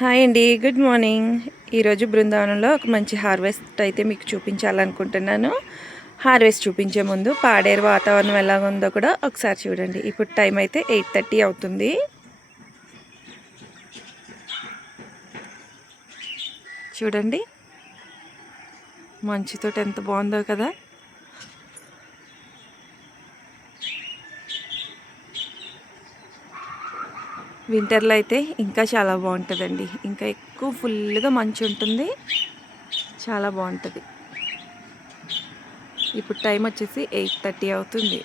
Hi అండి, good morning. ఈరోజు బృందావనంలో ఒక మంచి హార్వెస్ట్ అయితే మీకు చూపించాలనుకుంటున్నాను. హార్వెస్ట్ చూపించే ముందు పాడేరు వాతావరణం ఎలా ఉందో కూడా ఒకసారి చూడండి. ఇప్పుడు టైం అయితే 8:30 అవుతుంది. చూడండి, మంచుతో ఎంత బాగుందో కదా. వింటర్లో అయితే ఇంకా చాలా బాగుంటుందండి. ఇంకా ఎక్కువ ఫుల్గా మంచు ఉంటుంది, చాలా బాగుంటుంది. ఇప్పుడు టైం వచ్చేసి 8:30 అవుతుంది.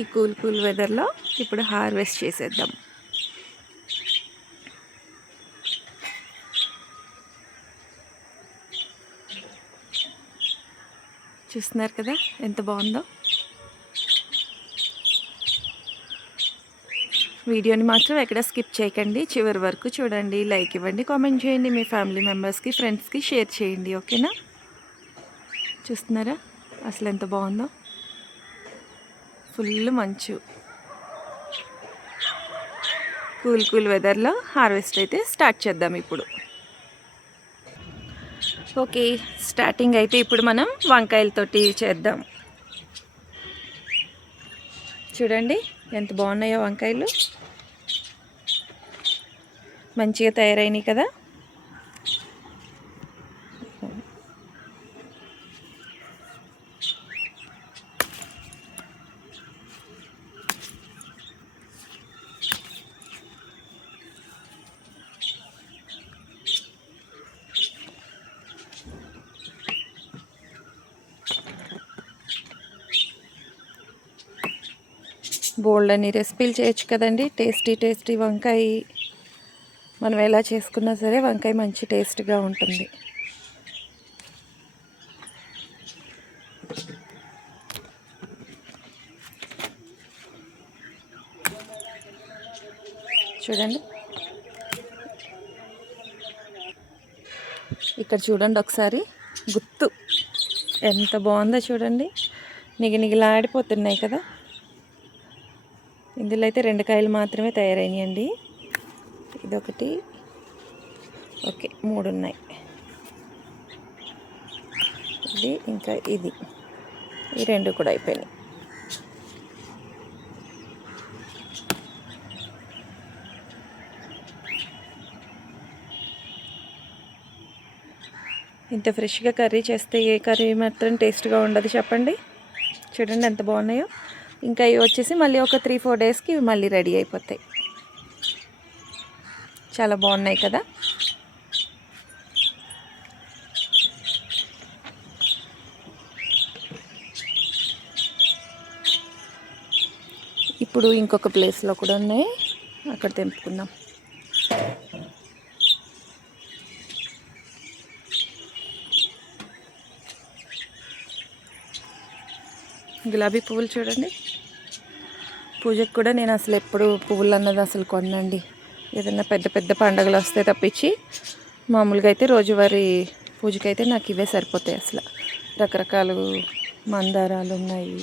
ఈ కూల్ వెదర్లో ఇప్పుడు హార్వెస్ట్ చేసేద్దాం. చూస్తున్నారు కదా ఎంత బాగుందో. వీడియోని మాత్రం ఎక్కడ స్కిప్ చేయకండి, చివరి వరకు చూడండి. లైక్ ఇవ్వండి, కామెంట్ చేయండి, మీ ఫ్యామిలీ మెంబర్స్కి ఫ్రెండ్స్కి షేర్ చేయండి. ఓకేనా? చూస్తున్నారా అసలు ఎంత బాగుందో. ఫుల్ మంచు. కూల్ వెదర్లో హార్వెస్ట్ అయితే స్టార్ట్ చేద్దాం ఇప్పుడు. ఓకే, స్టార్టింగ్ అయితే ఇప్పుడు మనం వంకాయలతోటి చేద్దాం. చూడండి ఎంత బాగున్నాయో వంకాయలు, మంచిగా తయారైనాయి కదా. బోల్డ్ అని రెసిపీలు చేయొచ్చు కదండి. టేస్టీ వంకాయ మనం ఎలా చేసుకున్నా సరే వంకాయ మంచి టేస్ట్గా ఉంటుంది. చూడండి, ఇక్కడ చూడండి ఒకసారి గుత్తు ఎంత బాగుందో చూడండి. నిగనిగలాడిపోతున్నాయి కదా. ఇందులో అయితే 2 కాయలు మాత్రమే తయారైనాయండి. ఇదొకటి, ఓకే 3 ఉన్నాయి. ఇది ఇంకా ఇది, ఈ 2 కూడా అయిపోయినాయి. ఇంత ఫ్రెష్గా కర్రీ చేస్తే ఏ కర్రీ మాత్రం టేస్ట్గా ఉండదు చెప్పండి. చూడండి ఎంత బాగున్నాయో. ఇంకా ఇవి వచ్చేసి మళ్ళీ ఒక 3-4 డేస్కి ఇవి మళ్ళీ రెడీ అయిపోతాయి. చాలా బాగున్నాయి కదా. ఇప్పుడు ఇంకొక ప్లేస్లో కూడా ఉన్నాయి, అక్కడ తెంపుకుందాం. గులాబీ పువ్వులు చూడండి. పూజకు కూడా నేను అసలు ఎప్పుడు పువ్వులు అన్నది అసలు కొనండి. ఏదైనా పెద్ద పండుగలు వస్తే తప్పించి మామూలుగా అయితే రోజువారీ పూజకైతే నాకు ఇవే సరిపోతాయి. అసలు రకరకాలు మందారాలు ఉన్నాయి,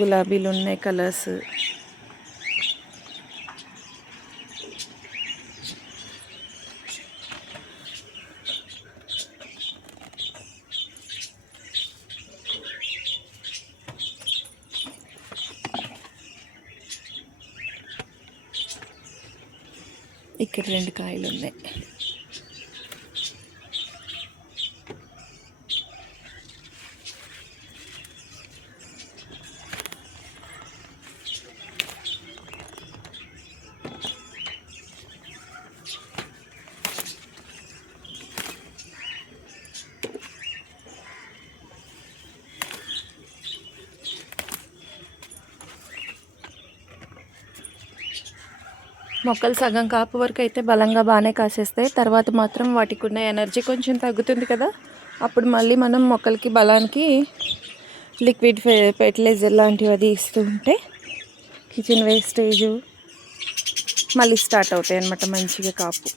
గులాబీలు ఉన్నాయి కలర్స్. ఇక్కడ 2 కాయలు ఉన్నాయి. మొక్కలు సగం కాపు వరకు అయితే బలంగా బాగానే కాసేస్తాయి. తర్వాత మాత్రం వాటికి ఉన్న ఎనర్జీ కొంచెం తగ్గుతుంది కదా. అప్పుడు మళ్ళీ మనం మొక్కలకి బలానికి లిక్విడ్ ఫెర్టిలైజర్ లాంటివి అది ఇస్తూ ఉంటే కిచెన్ వేస్టేజ్ మళ్ళీ స్టార్ట్ అవుతాయి అన్నమాట మంచిగా కాపు.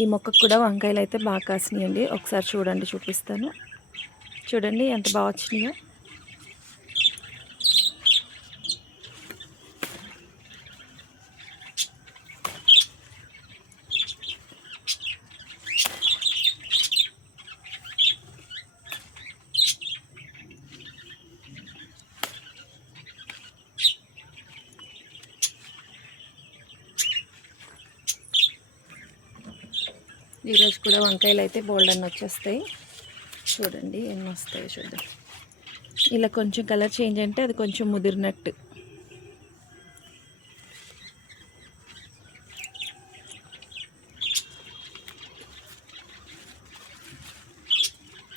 ఈ మొక్కకు కూడా వంకాయలు అయితే బాగా కాసినాయండి. ఒకసారి చూడండి, చూపిస్తాను. చూడండి ఎంత బాగా వచ్చినాయో. ఈరోజు కూడా వంకాయలు అయితే బోల్డ్ అన్నీ వచ్చేస్తాయి. చూడండి ఎన్ని వస్తాయో చూద్దాం. ఇలా కొంచెం కలర్ చేంజ్ అంటే అది కొంచెం ముదిరినట్టు.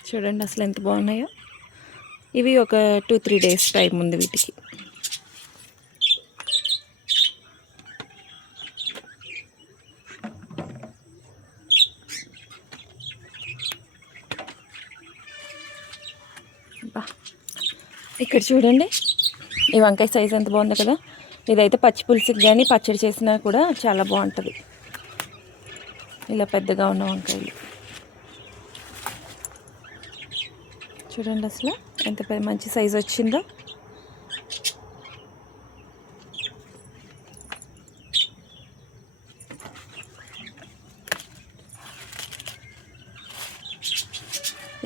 చూడండి అసలు ఎంత బాగున్నాయో. ఇవి ఒక 2-3 డేస్ టైం ఉంది వీటికి. ఇక్కడ చూడండి ఈ వంకాయ సైజ్ ఎంత బాగుంది కదా. ఇదైతే పచ్చి పులుసుకి కానీ పచ్చడి చేసినా కూడా చాలా బాగుంటుంది. ఇలా పెద్దగా ఉన్న వంకాయలు చూడండి అసలు ఎంత మంచి సైజ్ వచ్చిందో.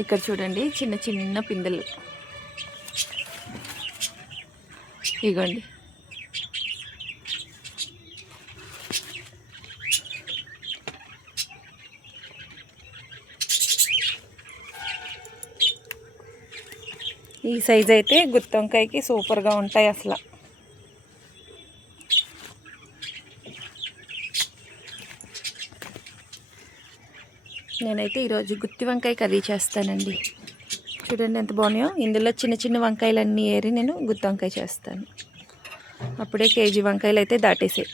ఇక్కడ చూడండి చిన్న చిన్న పిందెలు. ఇగోండి ఈ సైజ్ అయితే గుత్తి వంకాయకి సూపర్గా ఉంటాయి అసలు. నేనైతే ఈరోజు గుత్తి వంకాయ కర్రీ చేస్తానండి. చూడండి ఎంత బాగున్నాయో. ఇందులో చిన్న చిన్న వంకాయలన్నీ ఏరి నేను గుత్తి వంకాయ చేస్తాను. అప్పుడే కేజీ వంకాయలు అయితే దాటేసాయి.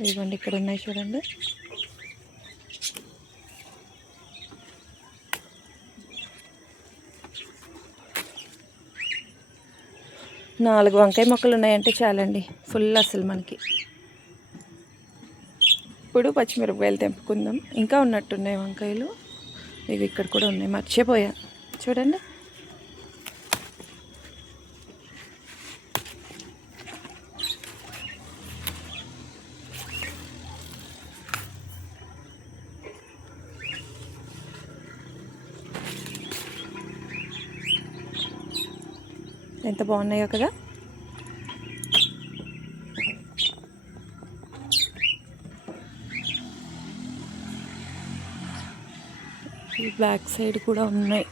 ఇదిగోండి ఇక్కడ ఉన్నాయి చూడండి. నాలుగు వంకాయ మొక్కలు ఉన్నాయంటే చాలండి, ఫుల్ అసలు మనకి. ఇప్పుడు పచ్చిమిరపకాయలు తెంపుకుందాం. ఇంకా ఉన్నట్టున్నాయి వంకాయలు. ఇవి ఇక్కడ కూడా ఉన్నాయి, మర్చిపోయా. చూడండి ఎంత బాగున్నాయో కదా. ఈ బ్యాక్ సైడ్ కూడా ఉన్నాయి.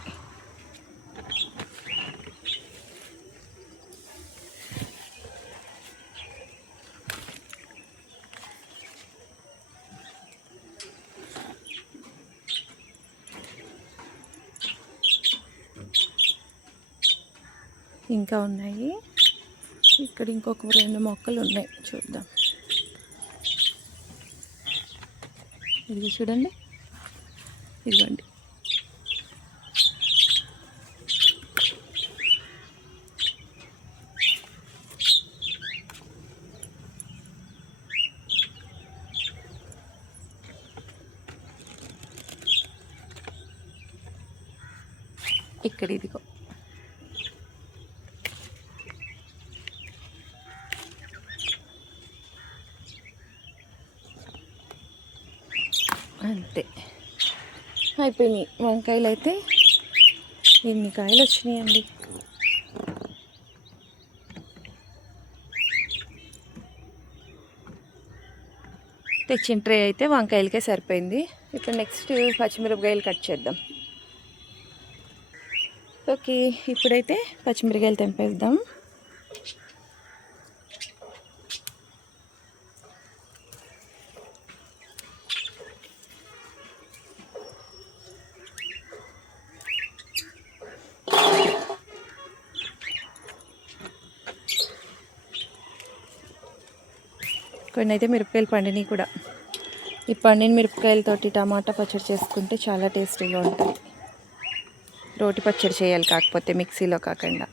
ఇంకా ఉన్నాయి. ఇక్కడ ఇంకొక 2 మొక్కలు ఉన్నాయి, చూద్దాం. ఇది చూడండి, ఇదిగోండి. ఇక్కడ ఇదిగో. అంతే అయిపోయినాయి వంకాయలు అయితే. ఎన్ని కాయలు వచ్చినాయండి. తెచ్చిన ట్రే అయితే వంకాయలకే సరిపోయింది. ఇప్పుడు నెక్స్ట్ పచ్చిమిరపకాయలు కట్ చేద్దాం. ఓకే, ఇప్పుడైతే పచ్చిమిరపకాయలు తెంపేద్దాం. కొన్ని అయితే మిరపకాయలు పండినవి కూడా. ఈ పండిన మిరపకాయలతోటి టమాటా పచ్చడి చేసుకుంటే చాలా టేస్టీగా ఉంటుంది. రోటి పచ్చడి చేయాలి, కాకపోతే మిక్సీలో కాకుండా.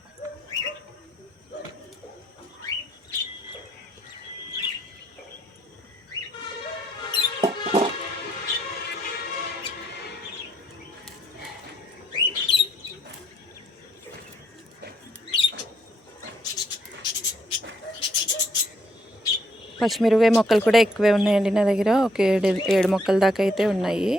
పచ్చిమిరపకాయ మొక్కలు కూడా ఎక్కువే ఉన్నాయండి నా దగ్గర. ఒక 7 మొక్కల దాకా అయితే ఉన్నాయి.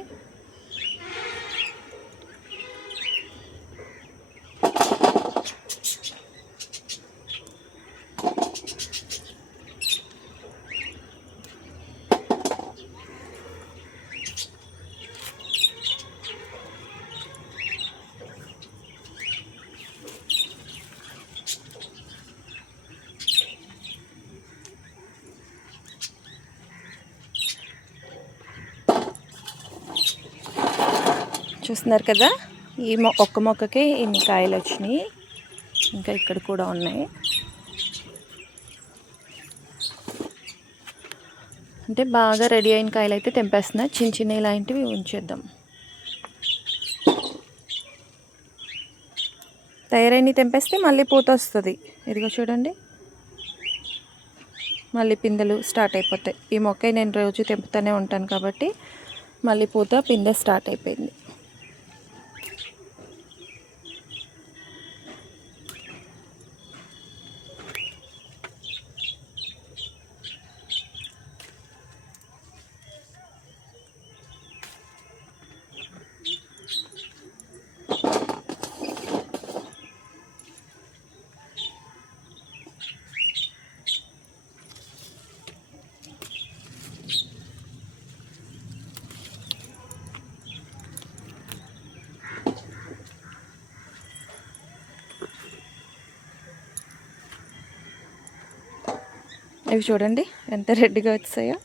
చూస్తున్నారు కదా, ఈ ఒక్క మొక్కకే ఇన్ని కాయలు వచ్చినాయి. ఇంకా ఇక్కడ కూడా ఉన్నాయి. అంటే బాగా రెడీ అయిన కాయలు అయితే తెంపేస్తున్నా. చిన్న చిన్న ఇలాంటివి ఉంచేద్దాం. తయారైనవి తెంపేస్తే మళ్ళీ పూత వస్తుంది. ఇదిగో చూడండి, మళ్ళీ పిందెలు స్టార్ట్ అయిపోతాయి. ఈ మొక్క నేను రోజు తెంపుతూనే ఉంటాను కాబట్టి మళ్ళీ పూత పిందె స్టార్ట్ అయిపోయింది. ఇవి చూడండి ఎంత రెడ్గా వచ్చాయో.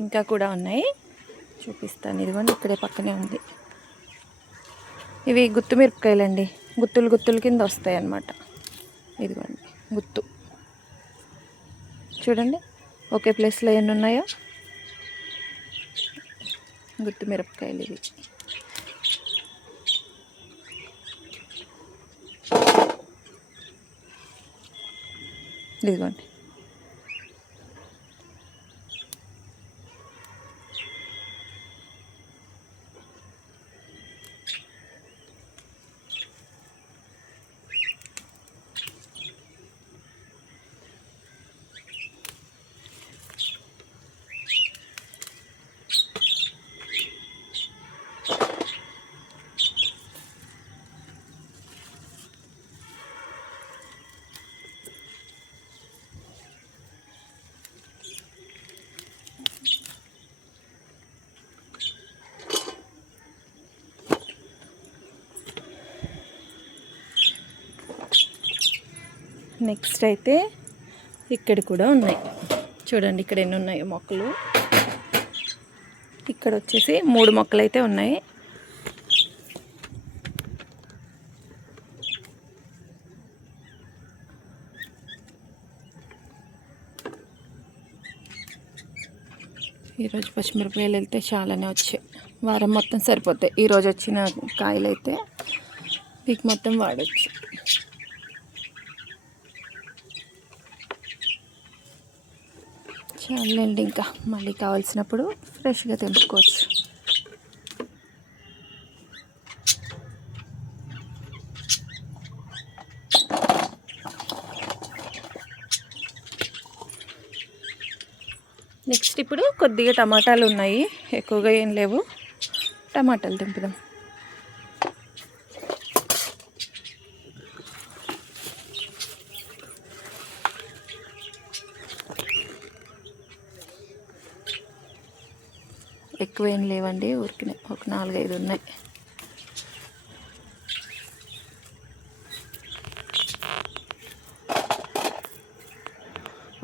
ఇంకా కూడా ఉన్నాయి, చూపిస్తాను. ఇదిగోండి, ఇక్కడే పక్కనే ఉంది. ఇవి గుత్తు మిరపకాయలండి. గుత్తులు గుత్తుల కింద వస్తాయి అన్నమాట. ఇదిగోండి గుత్తు, చూడండి ఒకే ప్లేస్లో ఎన్ని ఉన్నాయో. గుత్తు మిరపకాయలు ఇవి. ఇదిగోండి, నెక్స్ట్ అయితే ఇక్కడ కూడా ఉన్నాయి. చూడండి ఇక్కడ ఎన్ని ఉన్నాయో మొక్కలు. ఇక్కడ వచ్చేసి 3 మొక్కలు అయితే ఉన్నాయి. ఈరోజు పచ్చిమిరపకాయలు వెళ్తే చాలానే వచ్చాయి. వారం మొత్తం సరిపోతాయి. ఈరోజు వచ్చిన కాయలు అయితే వీక్ మొత్తం వాడచ్చు. చాలండి, ఇంకా మళ్ళీ కావాల్సినప్పుడు ఫ్రెష్గా తెంపుకోవచ్చు. నెక్స్ట్ ఇప్పుడు కొద్దిగా టమాటాలు ఉన్నాయి, ఎక్కువగా ఏం లేవు. టమాటాలు తెంపుదాం. ఎక్కువ ఏం లేవండి, ఊరికినే ఒక 4-5 ఉన్నాయి.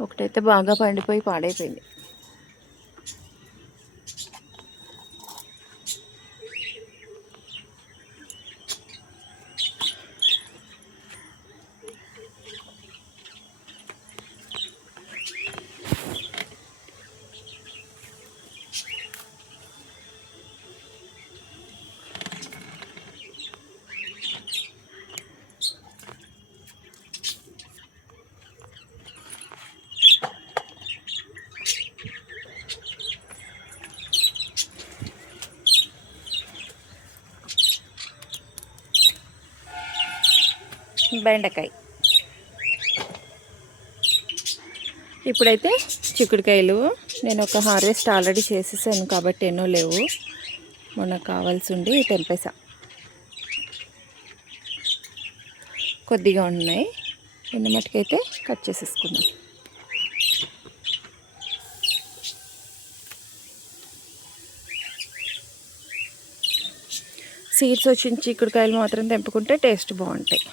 ఒకటైతే బాగా పండిపోయి పాడైపోయింది. బెండకాయ ఇప్పుడైతే చిక్కుడుకాయలు నేను ఒక హార్వెస్ట్ ఆల్రెడీ చేసేసాను కాబట్టి ఎన్నో లేవు, మొన్న కావాల్సి ఉండి తెంపేసా. కొద్దిగా ఉన్నాయి, ఉన్న మట్టుకైతే కట్ చేసేసుకుందాం. సీడ్స్ వచ్చిన చిక్కుడుకాయలు మాత్రం తెంపుకుంటే టేస్ట్ బాగుంటాయి.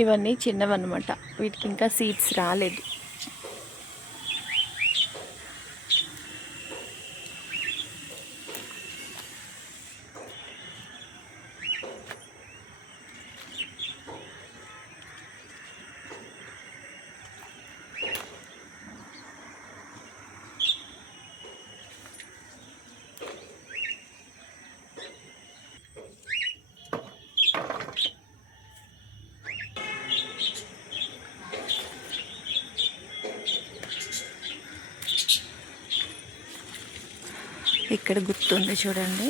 ఇవన్నీ చిన్నవన్నమాట, వీటికి ఇంకా సీడ్స్ రాలేదు. ఇక్కడ గుర్తు ఉంది చూడండి,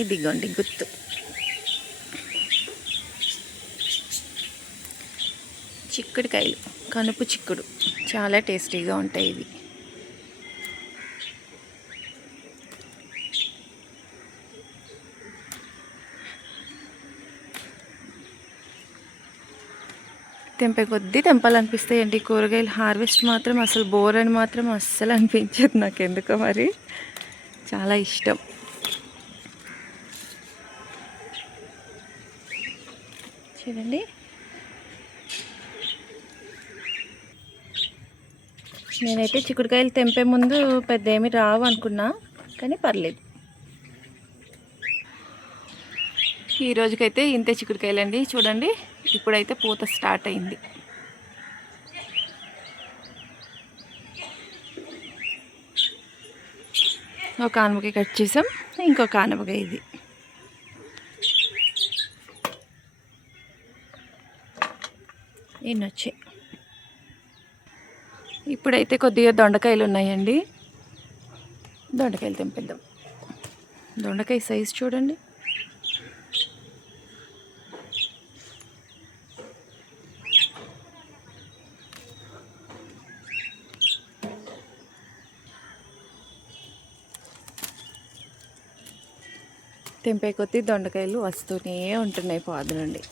ఇదిగోండి గుర్తు. చిక్కుడుకాయలు, కనుపు చిక్కుడు, చాలా టేస్టీగా ఉంటాయి ఇవి. తెంపే కొద్దీ తెంపాలనిపిస్తాయండి కూరగాయలు. హార్వెస్ట్ మాత్రం అసలు బోర్ అని మాత్రం అస్సలు అనిపించదు నాకు, ఎందుకో మరి చాలా ఇష్టం. చూడండి, నేనైతే చిక్కుడుకాయలు తెంపే ముందు పెద్ద ఏమి రావు అనుకున్నా, కానీ పర్లేదు. ఈ రోజుకైతే ఇంతే చిక్కుడుకాయలండి. చూడండి, ఇప్పుడైతే పూత స్టార్ట్ అయింది. ఒక ఆనపకాయ కట్ చేసాం, ఇంకొక ఆనపకాయ ఇది. ఇన్ని వచ్చాయి. ఇప్పుడైతే కొద్దిగా దొండకాయలు ఉన్నాయండి, దొండకాయలు తెంపిద్దాం. దొండకాయ సైజు చూడండి. తెంపే కొద్దీ దొండకాయలు వస్తూనే ఉంటున్నాయి పాదు నుండి.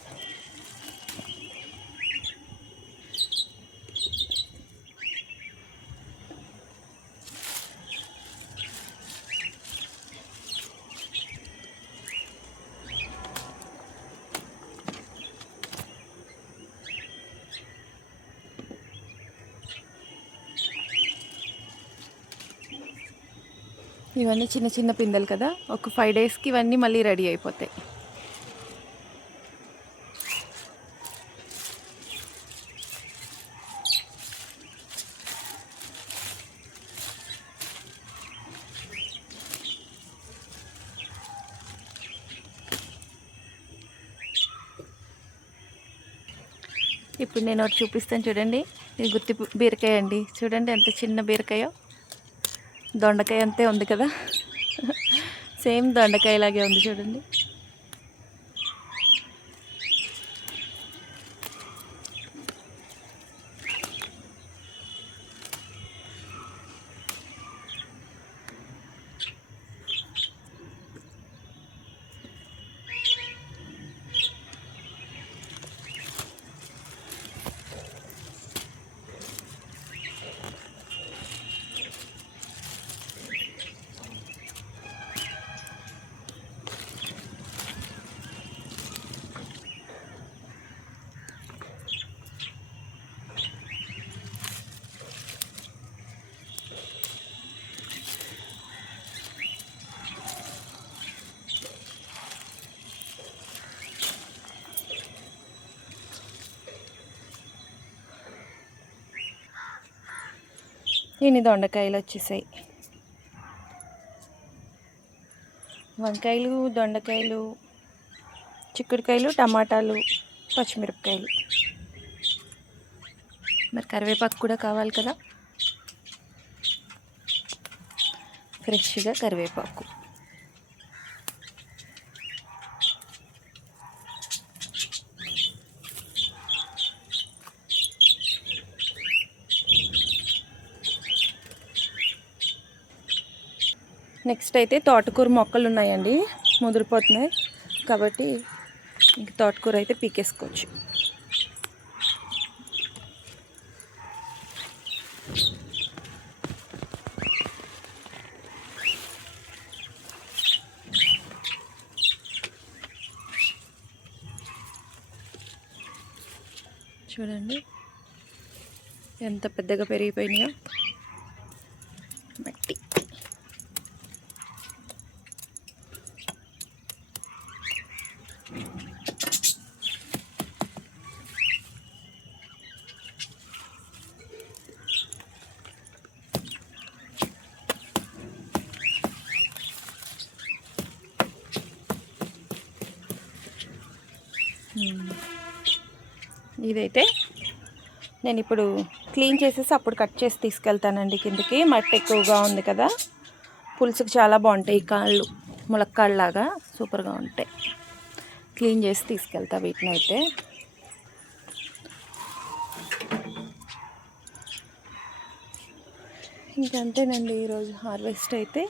ఇవన్నీ చిన్న చిన్న పిందెలు కదా, ఒక 5 డేస్కి ఇవన్నీ మళ్ళీ రెడీ అయిపోతాయి. ఇప్పుడు నేను ఒకటి చూపిస్తాను చూడండి. ఇది గుత్తి బీరకాయ అండి. చూడండి ఎంత చిన్న బీరకాయో. దొండకాయ అంతే ఉంది కదా, సేమ్ దొండకాయలాగే ఉంది చూడండి. ఇన్ని దొండకాయలు వచ్చేసాయి. వంకాయలు, దొండకాయలు, చిక్కుడుకాయలు, టమాటాలు, పచ్చిమిరపకాయలు. మరి కరివేపాకు కూడా కావాలి కదా, ఫ్రెష్గా కరివేపాకు. నెక్స్ట్ అయితే తోటకూర మొక్కలు ఉన్నాయండి, ముదిరిపోతున్నాయి కాబట్టి ఇంక తోటకూర అయితే పీకేసుకోవచ్చు. చూడండి ఎంత పెద్దగా పెరిగిపోయినాయో. మట్టి ఇదైతే నేను ఇప్పుడు క్లీన్ చేసేసి అప్పుడు కట్ చేసి తీసుకెళ్తానండి కిందకి. మట్టి ఎక్కువగా ఉంది కదా, పులుసుకు చాలా బాగుంటాయి. కాళ్ళు ములక్కాళ్ళలాగా సూపర్గా ఉంటాయి. క్లీన్ చేసి తీసుకెళ్తా వీటిని అయితే. ఇంకంతేనండి ఈరోజు హార్వెస్ట్ అయితే.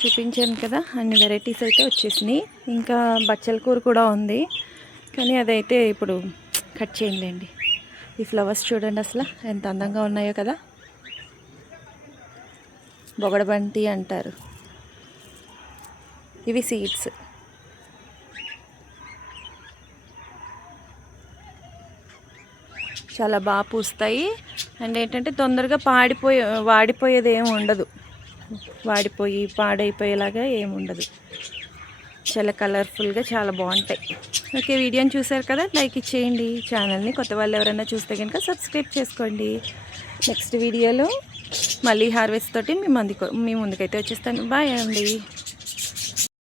చూపించాను కదా, అన్ని వెరైటీస్ అయితే వచ్చేసినాయి. ఇంకా బచ్చల కూర కూడా ఉంది, కానీ అదైతే ఇప్పుడు కట్ చేయండి. ఈ ఫ్లవర్స్ చూడండి అసలు ఎంత అందంగా ఉన్నాయో కదా, బొగడబంతి అంటారు. ఇవి సీడ్స్. చాలా బాగా పూస్తాయి. అండ్ ఏంటంటే తొందరగా వాడిపోయేది ఏమి ఉండదు, వాడిపోయి పాడైపోయేలాగా ఏమి ఉండదు. చాలా కలర్ఫుల్గా చాలా బాగుంటాయి. ఓకే, వీడియోని చూసారు కదా, లైక్ ఇచ్చేయండి. ఛానల్ని కొత్త వాళ్ళు ఎవరైనా చూస్తే కనుక సబ్స్క్రైబ్ చేసుకోండి. నెక్స్ట్ వీడియోలో మళ్ళీ హార్వెస్ట్ తోటి మీ ముందుకైతే వచ్చేస్తాను. బాయ్ అండి.